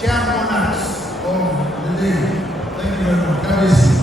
chairmaners of the day. Thank you very much. Have a seat.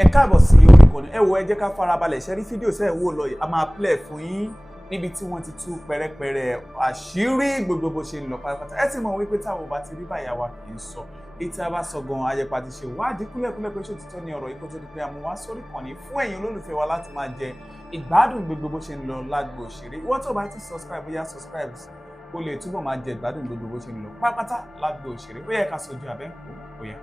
ẹ káàbọ̀ sí orí ìkànnì. Ẹ wo ẹ jẹ́ ká farabalẹ̀ ṣe rí fídíò sẹ́ẹ̀ wò lọ yìí. A máa play fún yín níbi tí wọ́n ti tú pẹ̀rẹ̀pẹ̀rẹ̀ àṣírí gbogbo bó ṣe ń lọ pátápátá. Ẹ ti mọ̀ wípé táwọn bá ti rí báyà wa kì í sọ. Ètí a bá sọ gan ayẹpa ti ṣe wádìí kúlẹ̀kúlẹ̀ pé ṣó ti tọ́ ní ọ̀rọ̀ yìí kó tó di pé a mú wá sórí ìkànnì fún ẹ̀yin olólùfẹ́ wa láti máa jẹ ìgbádùn gbogbo bó ṣe ń lọ lágbo òṣèré. Ìwọ tó bá ti subscribe bóyá subscribe kó lè túbọ̀ máa jẹ ìgbádùn gbogbo bó ṣe ń lọ pátápátá lágbo òṣèré. Ó yẹ ká sojú abẹ́ǹkó ó yá.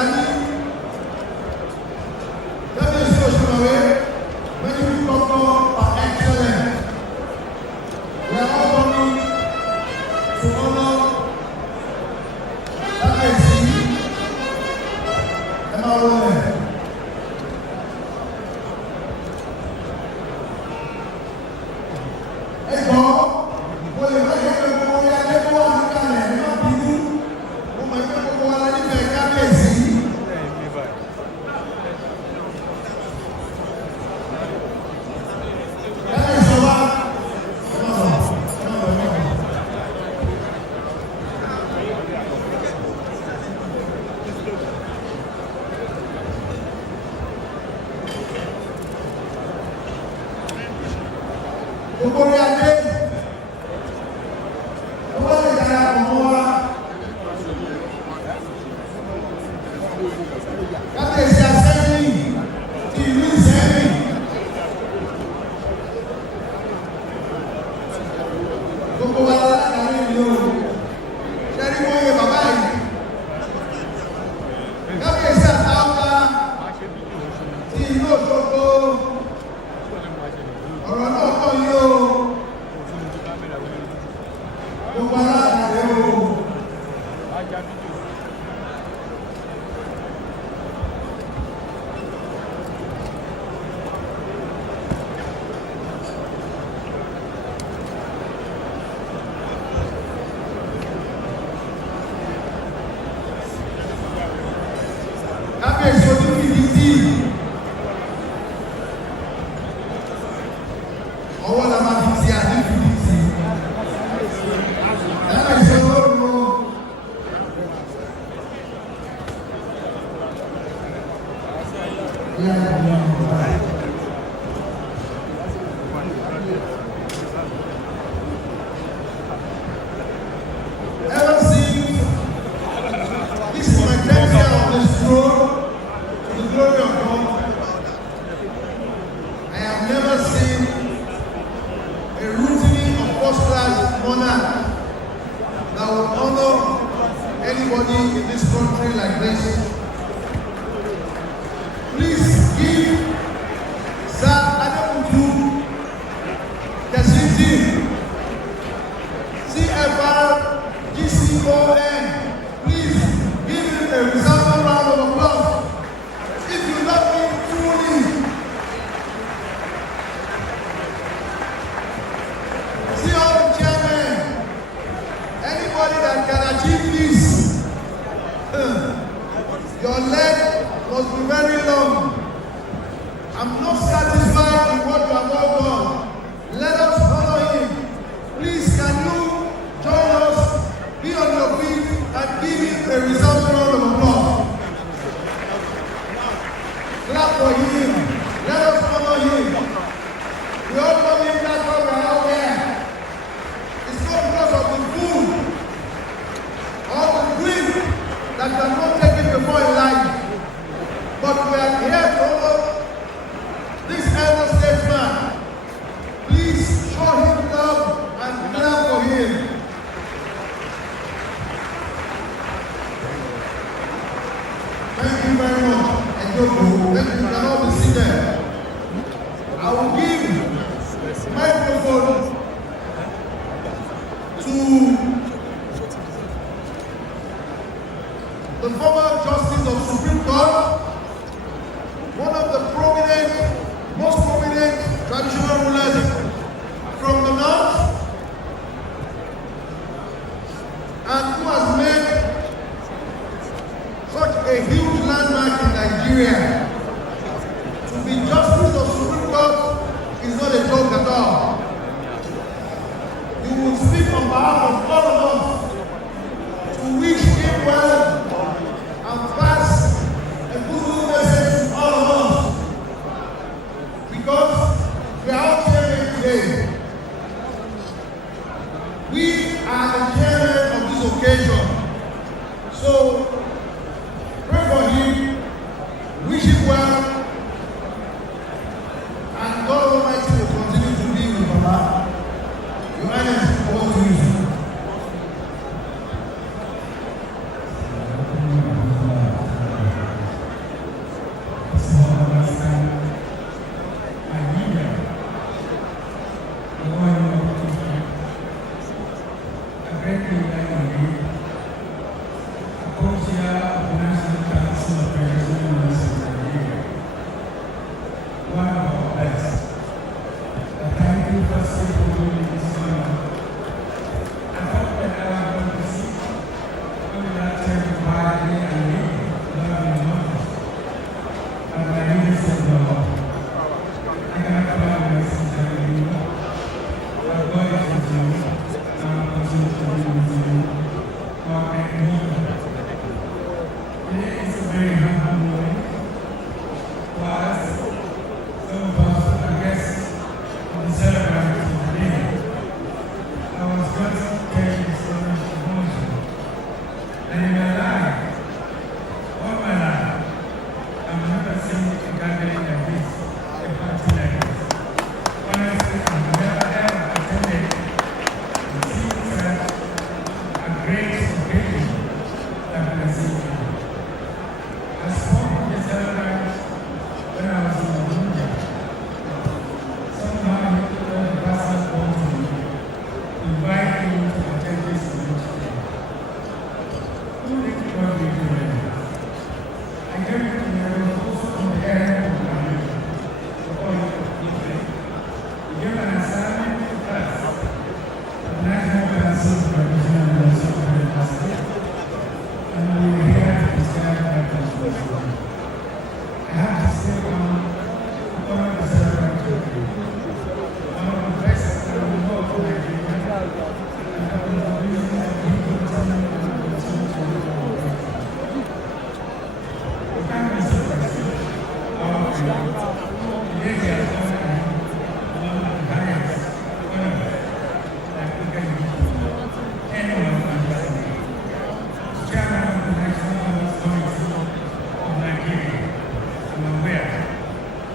dání. Kábíyèsí Òṣùmàwé, many people are excellent. We are all coming to honor kábíyèsí ẹ máa wọlé. Ẹ gbọ́, mo lè má jẹ́ pé gbogbo orí adé kó wà níkàlẹ̀ ẹ má bínú. Mo mọ̀ pé gbogbo wa la nífẹ̀ẹ́ kábíyèsí. Gbogbo orí adé, ó wá lè dára ọmọ wa. Kábíyèsí Asẹ́yìn ti ìlú Ìsẹ́yìn. Gbogbo wa láti ìlú ṣẹ́rí wọ́n yẹ bàbá yìí. Kábíyèsí Àtàwọ̀ká ti ìlú Òṣogbo. Ọ̀rọ̀ náà kọ́ yí o. Gbogbo aláàrẹ o. Kábíyèsí ojú fìdí ọwọ́ la máa fi ti àdé fìdí sí. Kábíyèsí olóòrùn ever seen this is my 10th year on this throne to the glory of God. I have never seen a routine of first-class monarch that will honor anybody in this country like this. Please give Sir Adamutu Kesiti CFR GCON. Please give him a resounding round of applause. If you love him truly, see all the chairmen, anybody that can achieve this, your leg must be very long. I'm not satisfied with what you have all done. Let us honor him. Please, can you join us, be on your feet, and give him a resounding round of applause. Clap for him. Let us honor him. We all love him, that's why we are out there. It's not because of the food or the drink that you have not taken before in life, but we are here to honor this elder statesman. Please show him love and clap for him. Thank you very much. Thank you. Thank you. You can all be seated. I will give microphone to the former Justice of Supreme Court, one of the most prominent traditional rulers from the north, and who has made such a huge landmark in Nigeria. To be Justice of Supreme Court is not a joke at all. You will speak on behalf of all of us to wish him well and pass a good message to all of us, because we are all chairmen today. We are the chairman of this occasion. So pray for him, wish him well, and God Almighty will continue to be with Baba. Your Highness, over to you. Today is a very happy morning for us. Some of us are guests of the celebration today. I was just carrying so much emotion. And in my life, all my life, I've never seen a gathering like this, a party like this. Honestly, I've never ever attended and seen such a great occasion that we are seeing now. I spoke of the celebrants when I was in Abuja. Somehow he told the pastor called me to invite me to attend this event today. Who did God be doing? I came to the also on the air of Pelu, the Oyo Ife. He gave an assignment to us, the National Council for Provision and Development Pastor, and we were here to describe that contribution. I have to say one of the celebrants today, one of the best that we know of Nigeria, and that we are using the people to continue to live our lives. We can't be surprised. Our friends, today they are honoring one of the highest honors that we can give to anyone in this country. Chairman of the National Honors Committee of Nigeria, I'm aware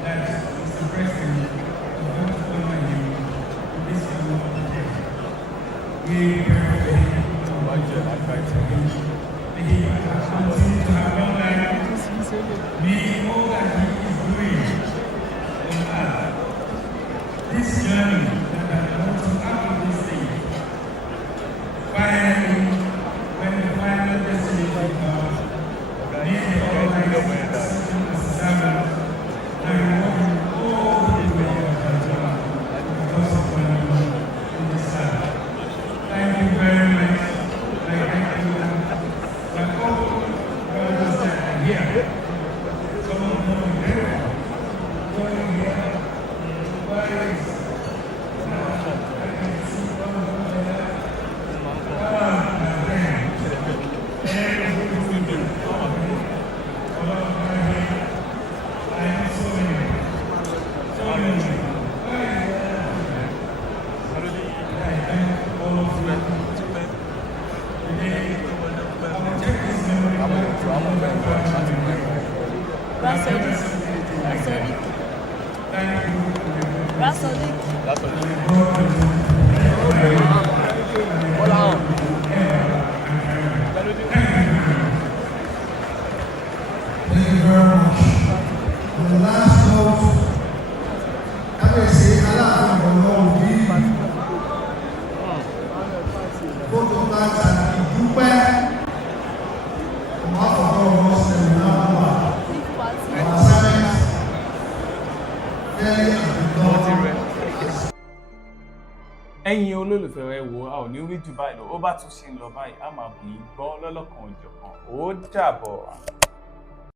that Mr. President is going to honor him with this honor of the day. We pray for him. May he continue to have long life. May all that he is doing on earth, this journey that has brought him up to this stage, finally, when the final destination comes, may the Almighty accept him as a servant and reward him all the way of his journey because of what he did in this earth. Thank you very much. I thank you. My all brothers that are here, some of them know me very well. Going here, where is I can see one of them there. My friend. I have so many. Where is I thank all of you. Today, I will take this memory back to my Thank you. Thank you very much. On the last note, I will say Alaafin Oyo Faraya photo cards and ìdúpẹ́ ọmọ àkọ́kọ́ ọmọ sílẹ̀ náà wà. Our assignment very important. ẹ̀yin olólùfẹ́ ẹ wò a ò ní rí jù báyìí lọ ó bá tún ṣe ń lọ báyìí a máa bù yín gbọ́ lọ́lọ́kan òjọ̀kan ó dàbọ̀.